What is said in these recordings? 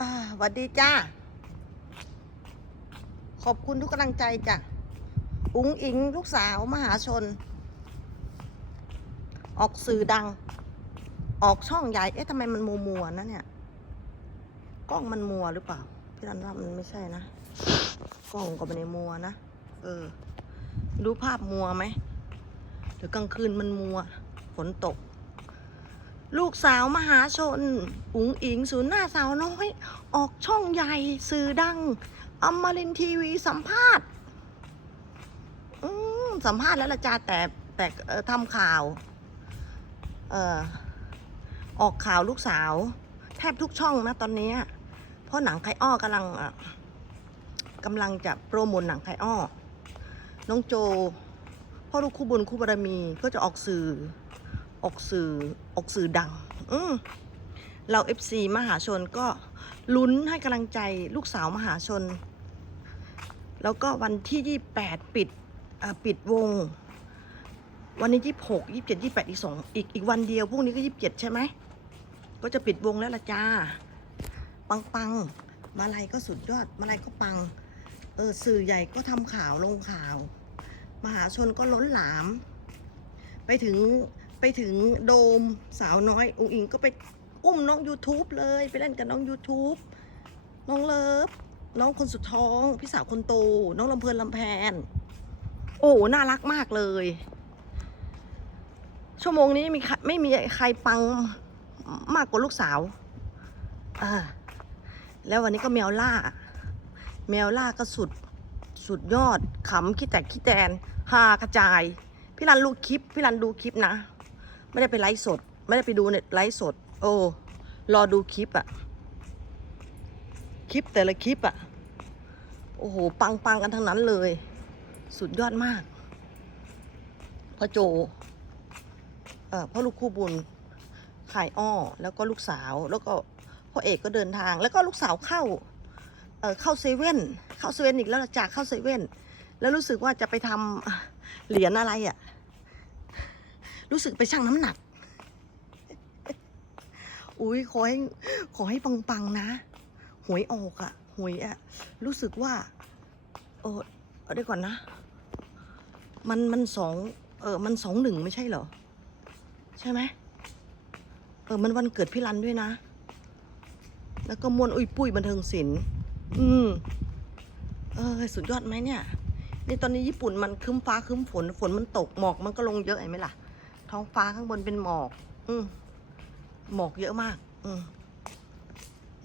อ่าหวัสดีจ้า ขอบคุณทุกกำลังใจจ้ะ อุ๋งอิงลูกสาวมหาชน ออกสื่อดัง ออกช่องใหญ่ เอ๊ะทำไมมันมัวมัวๆนะเนี่ย กล้องมันมัวหรือเปล่า พี่รันว่ามันไม่ใช่นะ กล้องก็ไม่ได้มัวนะ เออ ดูภาพมัวไหมเดี๋ยวกลางคืนมันมัว ฝนตก ลูกสาวมหาชน อุ๋งอิงศูนย์หน้าสาวน้อย ออกช่องใหญ่สื่อดังอมรินทีวีสัมภาษณ์อสัมภาษณ์แล้วละจ้าแต่แต่ทำข่าวเอ่อออกข่าวลูกสาว แทบทุกช่องนะตอนนี้ เพราะหนังไคอ้อกำลังกำลังจะโปรโมทหนังไคอ้อ น้องโจพ่อลูกคู่บุญคู่บารมีก็จะออกสื่อ ออกสื่อออกสื่อดัง อืมเรา FC มหาชนก็ลุ้นให้กำลังใจลูกสาวมหาชน แล้วก็วันที่ 28 ปิดปิดวง วันนี้ 26 27 28 อีกสองอีกอีกวันเดียวพรุ่งนี้ก็ 27 ใช่ไหม ก็จะปิดวงแล้วละจ้า ปังปังมาลัยก็สุดยอด มาลัยก็ปัง เออสื่อใหญ่ก็ทำข่าวลงข่าว มหาชนก็ล้นหลาม ไปถึง ไปถึงโดมสาวน้อยอุงอิงก็ไปอุ้มน้อง YouTube เลยไปเล่นกับน้อง YouTube น้องเลิฟน้องคนสุดท้อง พี่สาวคนโต น้องลำเพลินลำแพน โอ้น่ารักมากเลย ชั่วโมงนี้มีไม่มีใครปังมากกว่าลูกสาวอ่าแล้ววันนี้ก็แมวล่า แมวล่าก็สุดสุดยอดขำขี้แตกขี้แตนฮากระจาย พี่รันดูคลิป พี่รันดูคลิปนะ ไม่ได้ไปไลฟ์สด ไม่ได้ไปดูเน็ตไลฟ์สด โอ้รอดูคลิปอะคลิปแต่ละคลิปอะโอ้โห ปังปังกันทั้งนั้นเลย สุดยอดมากพ่อโจเอ่อพ่อลูกคู่บุญขายอ้อ แล้วก็ลูกสาวแล้วก็พ่อเอกก็เดินทาง แล้วก็ลูกสาวเข้าเอ่อเข้าเซเว่นเข้าเซเว่นอีกแล้วจากเข้าเซเว่นแล้วรู้สึกว่าจะไปทำเหรียญอะไรอะ่ะ รู้สึกไปชั่งน้ำหนัก อุ้ยขอให้ขอให้ปังๆนะ หวยออกอะหวยอะรู้สึกว่า เออเอาได้ก่อนนะ มันมันสองเออมันสองหนึ่งไม่ใช่เหรอ ใช่ไหมเออมันวันเกิดพี่รันด้วยนะ แล้วก็มวนอุ้ยปุ้ยบันเทิงศิลป์อืม เออ สุดยอดไหมเนี่ย นี่ตอนนี้ญี่ปุ่นมันครึ้มฟ้าครึ้มฝน ฝนมันตกหมอกมันก็ลงเยอะเห็นไหมล่ะ ท้องฟ้าข้างบนเป็นหมอก อืมหมอกเยอะมาก อืม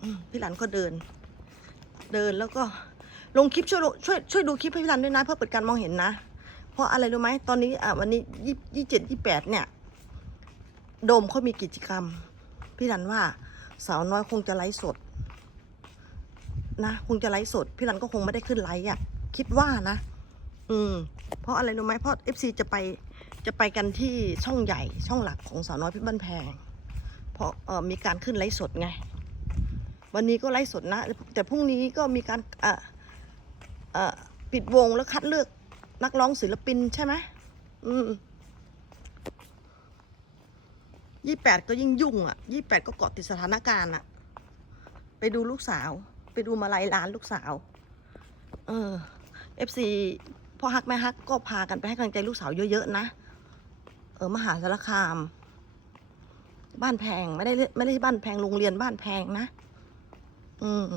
อืมพี่หลันก็เดิน เดินแล้วก็ลงคลิปช่วยดูช่วยช่วยดูคลิปให้พี่หลันด้วยนะเพื่อเปิดการมองเห็นนะ เพราะอะไรรู้ไหมตอนนี้อะวันนี้ยี่ยี่เจ็ดยี่แปดเนี่ย โดมเขามีกิจกรรม พี่หลันว่าสาวน้อยคงจะไลฟ์สด นะคงจะไลฟ์สด พี่รันก็คงไม่ได้ขึ้นไลฟ์อะ คิดว่านะ อืม เพราะอะไรรู้ไหมเพราะเอฟซีจะไป จะไปกันที่ช่องใหญ่ช่องหลักของสาวน้อยพี่บ้านแพง เพราะมีการขึ้นไลฟ์สดไง วันนี้ก็ไลฟ์สดนะ แต่พรุ่งนี้ก็มีการปิดวงแล้วคัดเลือกนักร้องศิลปินใช่ไหมอืมยี่แปดก็ยิ่งยุ่งอะยี่แปดก็เกาะติดสถานการณ์อะ ไปดูลูกสาว ไปดูมาลัยร้านลูกสาว เออเอฟซีพ่อฮักแม่ฮักก็พากันไปให้กำลังใจลูกสาวเยอะๆนะ เออมหาสารคาม บ้านแพงไม่ได้ไม่ได้บ้านแพงโรงเรียนบ้านแพงนะ อืม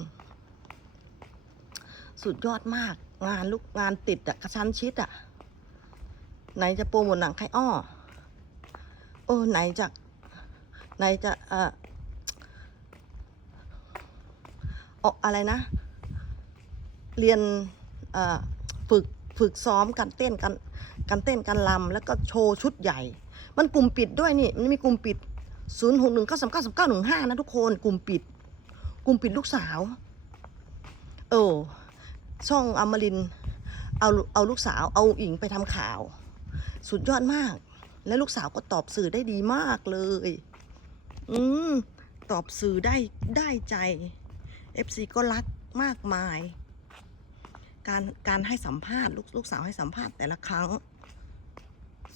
สุดยอดมาก งานลูกงานติดอะกระชั้นชิดอะไหนจะโปรโมทหนังใครอ้อเออไหนจะไหนจะเอ่อออกอะไรนะ เรียนฝึก ฝึกซ้อมการเต้นกันการเต้นการลำแล้วก็โชว์ชุดใหญ่ มันกลุ่มปิดด้วยนี่มันมีกลุ่มปิด0 6 1 9 3 9 3 9 1 5นะทุกคนกลุ่มปิด กลุ่มปิดลูกสาว เออ ช่องอมรินเอาเอาลูกสาวเอาอิงไปทำข่าว สุดยอดมาก และลูกสาวก็ตอบสื่อได้ดีมากเลย อืมตอบสื่อได้ได้ใจ FC ก็รักมากมาย การการให้สัมภาษณ์ลูกลูกสาวให้สัมภาษณ์แต่ละครั้ง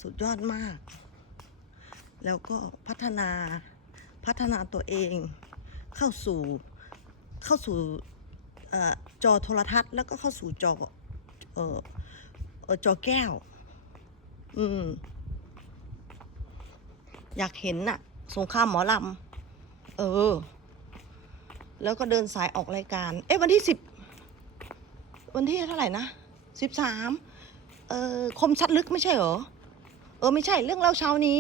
สุดยอดมาก แล้วก็พัฒนาพัฒนาตัวเองเข้าสู่เข้าสู่อจอโทรทัศน์ แล้วก็เข้าสู่จอเออจอแก้ว อืม อยากเห็นน่ะ สงครามหมอลำ เออ แล้วก็เดินสายออกรายการ เอ๊ะวันที่สิบ วันที่เท่าไหร่นะสิบสามเออคมชัดลึกไม่ใช่เหรอ เออไม่ใช่เรื่องเล่าเช้านี้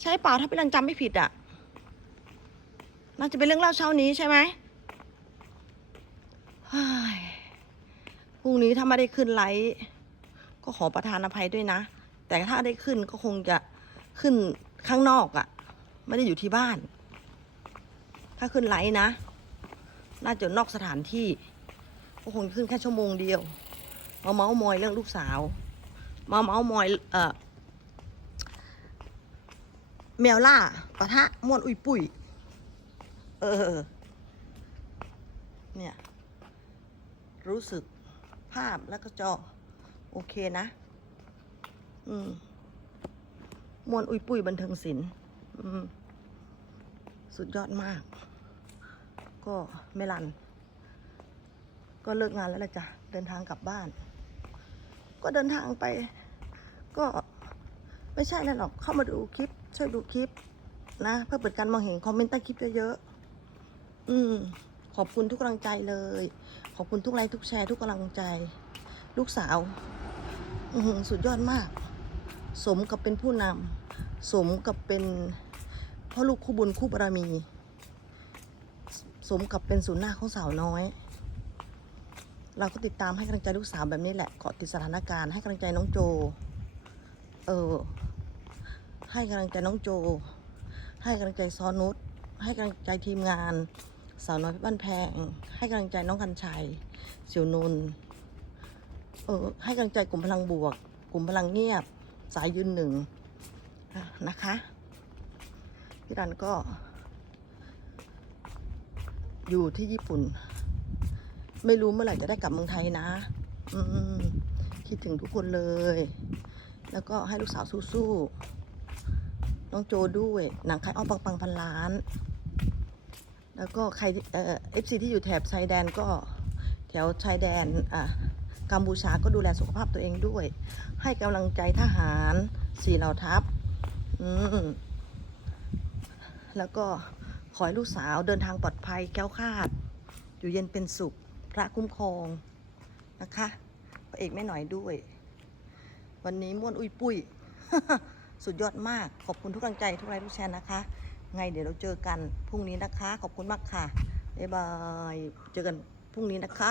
ใช่เปล่าถ้าพี่รันจำไม่ผิดอะ่ะน่าจะเป็นเรื่องเล่าเช้านี้ใช่ไหมพรุ่งนี้ถ้าไม่ได้ขึ้นไลฟ์ก็ขอประทานอภัยด้วยนะ แต่ถ้าได้ขึ้นก็คงจะขึ้นข้างนอกอะ่ะ ไม่ได้อยู่ที่บ้าน ถ้าขึ้นไลฟ์นะ น่าจะนอกสถานที่ ก็คงขึ้นแค่ชั่วโมงเดียว มาเมาส์มอยเรื่องลูกสาว มาเมาส์มอยเอ่อแมวล่าปะทะมวนอุยปุ๋ยเออ เนี่ย รู้สึกภาพแล้วก็จอ โอเคนะ อืม มวนอุยปุ๋ยบันเทิงศิลป์อืมสุดยอดมาก ก็ไม่รัน ก็เลิกงานแล้วละจ้ะเดินทางกลับบ้าน ก็เดินทางไป ก็ไม่ใช่แล้วหรอกเข้ามาดูคลิป ช่วยดูคลิป นะ เพื่อเปิดการมองเห็นคอมเมนต์ใต้คลิปเยอะๆอืม ขอบคุณทุกกำลังใจเลย ขอบคุณทุกไลค์ทุกแชร์ทุกกำลังใจ ลูกสาว อืสุดยอดมาก สมกับเป็นผู้นำสมกับเป็นพ่อลูกคู่บุญคู่บารมี สมกับเป็นศูนย์หน้าของสาวน้อย เราก็ติดตามให้กำลังใจลูกสาวแบบนี้แหละเกาะติดสถานการณ์ให้กำลังใจน้องโจ เออ ให้กำลังใจน้องโจ ให้กำลังใจซอนุชให้กำลังใจทีมงาน สาวน้อยบ้านแพง ให้กำลังใจน้องกัญชัยเสี่ยวนนเออ ให้กำลังใจกลุ่มพลังบวก กลุ่มพลังเงียบ สายยืนหนึ่งนะคะพี่รันก็ อยู่ที่ญี่ปุ่น ไม่รู้เมื่อไหร่จะได้กลับเมืองไทยนะ อืมคิดถึงทุกคนเลย แล้วก็ให้ลูกสาวสู้ๆน้องโจด้วยหนังใครอ้อมปังปังพันล้าน แล้วก็ใครเอ่อฟซีที่อยู่แถบชายแดนก็แถวชายแดนอะกัมพูชาก็ดูแลสุขภาพตัวเองด้วย ให้กำลังใจทหารสี่เหล่าทัพอืมแล้วก็ขอให้ลูกสาวเดินทางปลอดภัยแก้วคาด อยู่เย็นเป็นสุข พระคุ้มครองนะคะพระเอกแม่หน่อยด้วย วันนี้ม่วนอุ้ยปุ้ย สุดยอดมาก ขอบคุณทุกกำลังใจทุกไลค์ทุกแชร์นะคะ ไงเดี๋ยวเราเจอกันพรุ่งนี้นะคะ ขอบคุณมากค่ะบ๊ายบาย เจอกันพรุ่งนี้นะคะ